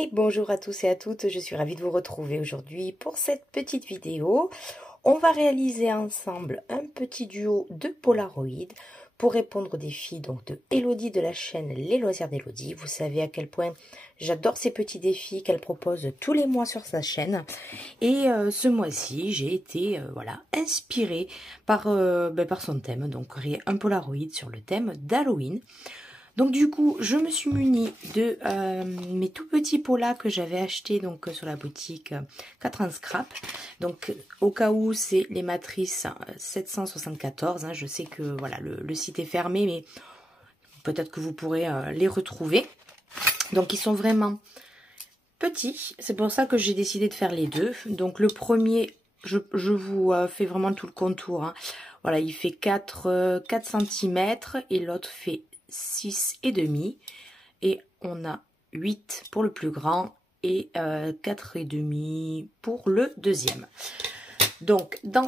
Et bonjour à tous et à toutes, je suis ravie de vous retrouver aujourd'hui pour cette petite vidéo. On va réaliser ensemble un petit duo de Polaroid pour répondre aux défis donc de Elodie de la chaîne Les Loisirs d'Elodie. Vous savez à quel point j'adore ces petits défis qu'elle propose tous les mois sur sa chaîne. Et ce mois-ci, j'ai été voilà, inspirée par son thème, donc créer un Polaroid sur le thème d'Halloween. Donc du coup, je me suis munie de mes tout petits polas que j'avais achetés donc sur la boutique 4 en scrap. Donc au cas où, c'est les matrices 774. Hein, je sais que voilà, le site est fermé, mais peut-être que vous pourrez les retrouver. Donc ils sont vraiment petits. C'est pour ça que j'ai décidé de faire les deux. Donc le premier, je vous fais vraiment tout le contour. Hein. Voilà, il fait 4 cm et l'autre fait 6,5 et on a 8 pour le plus grand et 4,5 pour le deuxième. Donc dans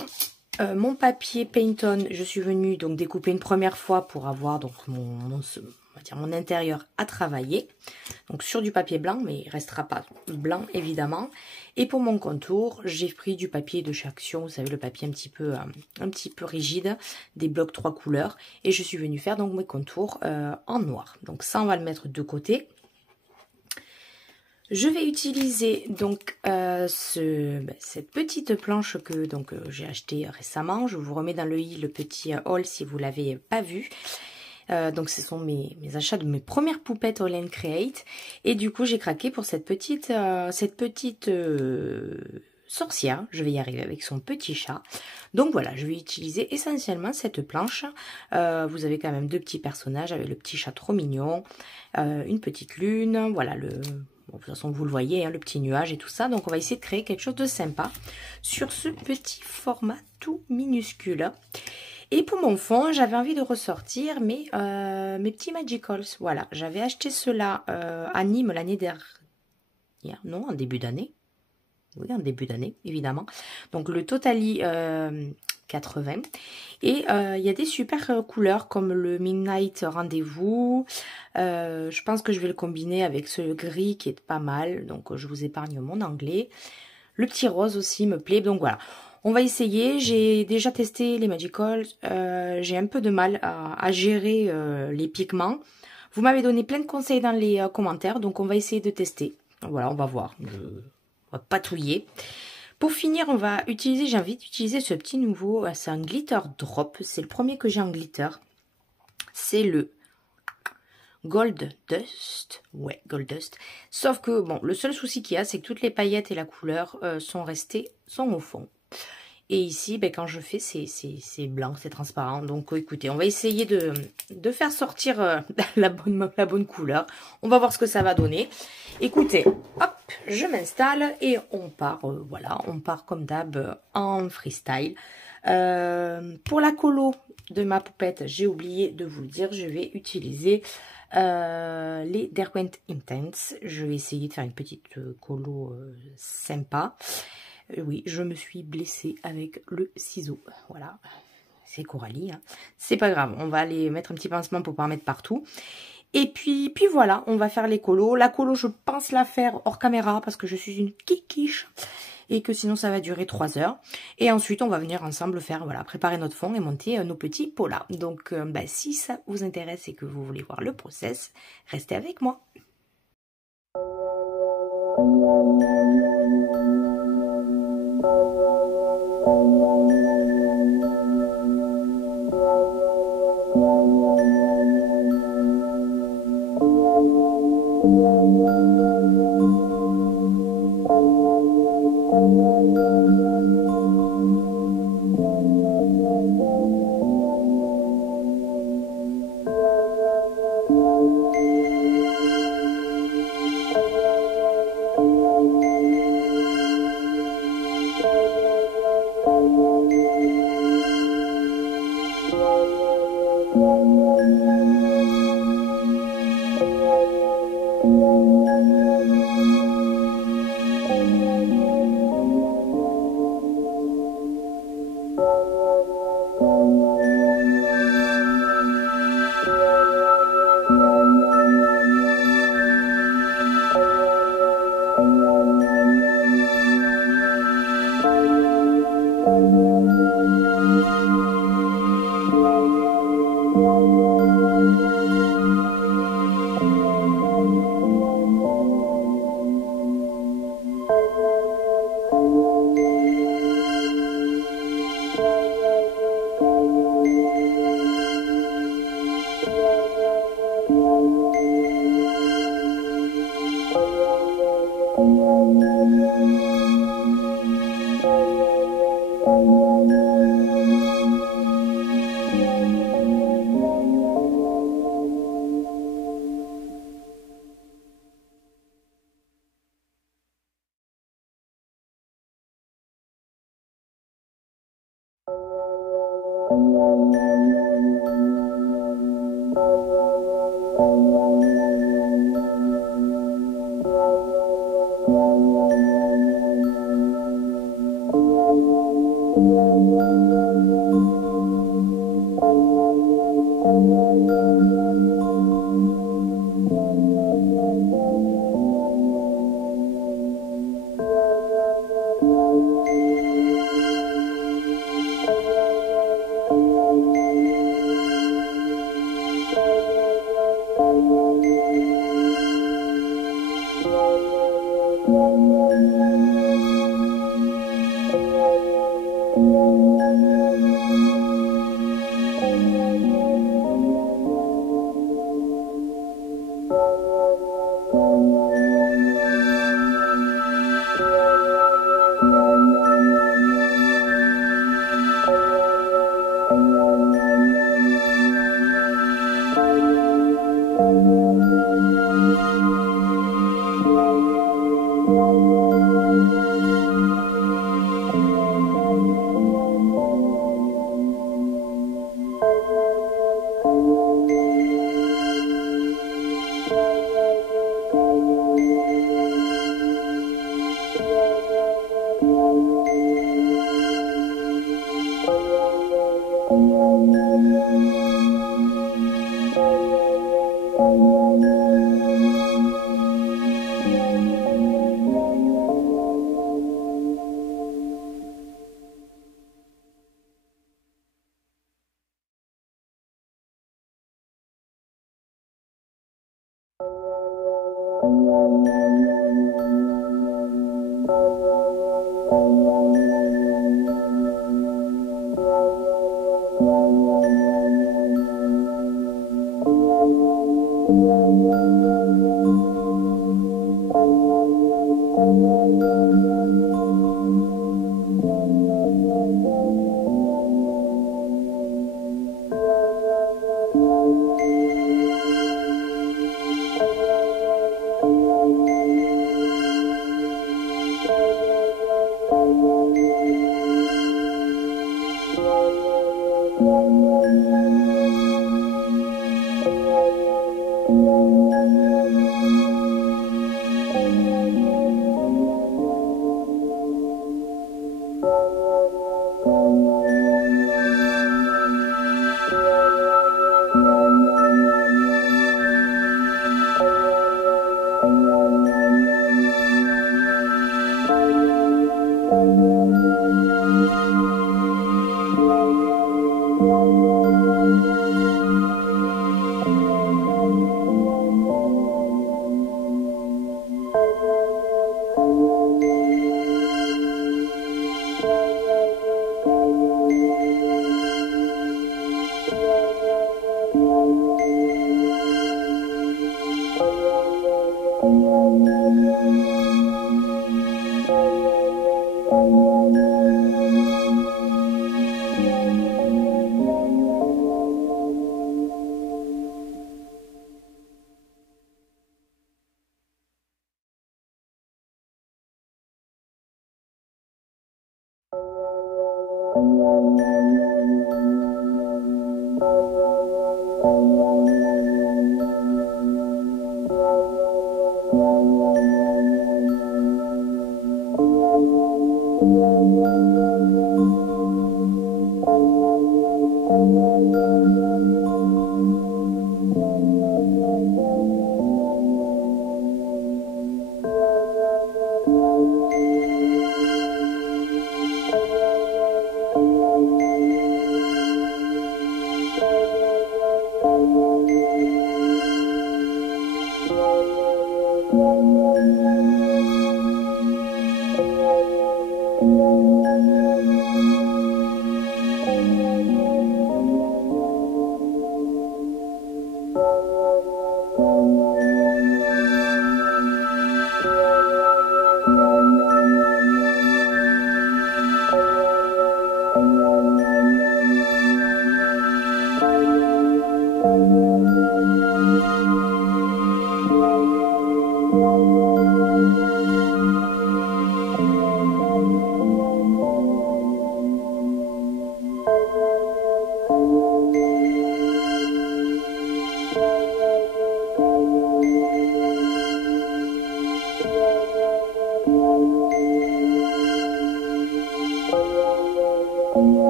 mon papier Paint-On, je suis venue donc découper une première fois pour avoir donc mon intérieur à travailler. Donc sur du papier blanc, mais il restera pas blanc évidemment. Et pour mon contour, j'ai pris du papier de chez Action, vous savez, le papier un petit peu rigide, des blocs 3 couleurs. Et je suis venue faire donc mes contours en noir. Donc ça, on va le mettre de côté. Je vais utiliser donc cette petite planche que j'ai achetée récemment. Je vous remets dans le i le petit haul si vous l'avez pas vu. Donc ce sont mes achats de mes premières poupettes All and Create. Et du coup j'ai craqué pour cette petite sorcière. Je vais y arriver avec son petit chat. Donc voilà, je vais utiliser essentiellement cette planche. Vous avez quand même deux petits personnages avec le petit chat trop mignon, une petite lune, voilà bon, de toute façon vous le voyez, hein, le petit nuage et tout ça. Donc on va essayer de créer quelque chose de sympa sur ce petit format tout minuscule. Et pour mon fond, j'avais envie de ressortir mes petits Magicals. Voilà, j'avais acheté cela à Nîmes l'année dernière. Non, en début d'année. Oui, en début d'année, évidemment. Donc le Totally 80. Et il y a des super couleurs comme le Midnight Rendez-vous. Je pense que je vais le combiner avec ce gris qui est pas mal. Donc je vous épargne mon anglais. Le petit rose aussi me plaît. Donc voilà. On va essayer, j'ai déjà testé les Magicals, j'ai un peu de mal à gérer les pigments. Vous m'avez donné plein de conseils dans les commentaires, donc on va essayer de tester. Voilà, on va voir, on va patouiller. Pour finir, on va utiliser, j'ai envie d'utiliser ce petit nouveau, c'est un glitter drop, c'est le premier que j'ai en glitter. C'est le Gold Dust, ouais, Gold Dust. Sauf que, bon, le seul souci qu'il y a, c'est que toutes les paillettes et la couleur sont au fond. Et ici, ben, quand je fais, c'est blanc, c'est transparent. Donc, écoutez, on va essayer de faire sortir la bonne couleur. On va voir ce que ça va donner. Écoutez, hop, je m'installe et on part, voilà, on part comme d'hab en freestyle. Pour la colo de ma poupette, j'ai oublié de vous le dire, je vais utiliser les Derwent Intense. Je vais essayer de faire une petite colo sympa. Oui, je me suis blessée avec le ciseau. Voilà, c'est Coralie. Hein. C'est pas grave, on va aller mettre un petit pansement pour pas en mettre partout. Et puis voilà, on va faire les colos. La colo, je pense la faire hors caméra parce que je suis une kikiche. Et que sinon, ça va durer 3 heures. Et ensuite, on va venir ensemble faire, voilà, préparer notre fond et monter nos petits polas. Donc, si ça vous intéresse et que vous voulez voir le process, restez avec moi.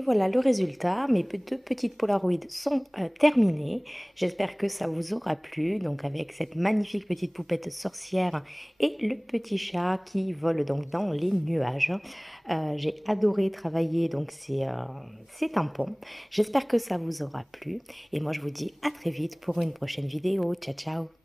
Et voilà le résultat, mes deux petites Polaroids sont terminées. J'espère que ça vous aura plu, donc avec cette magnifique petite poupette sorcière et le petit chat qui vole donc dans les nuages. J'ai adoré travailler donc ces tampons. J'espère que ça vous aura plu et moi je vous dis à très vite pour une prochaine vidéo. Ciao ciao!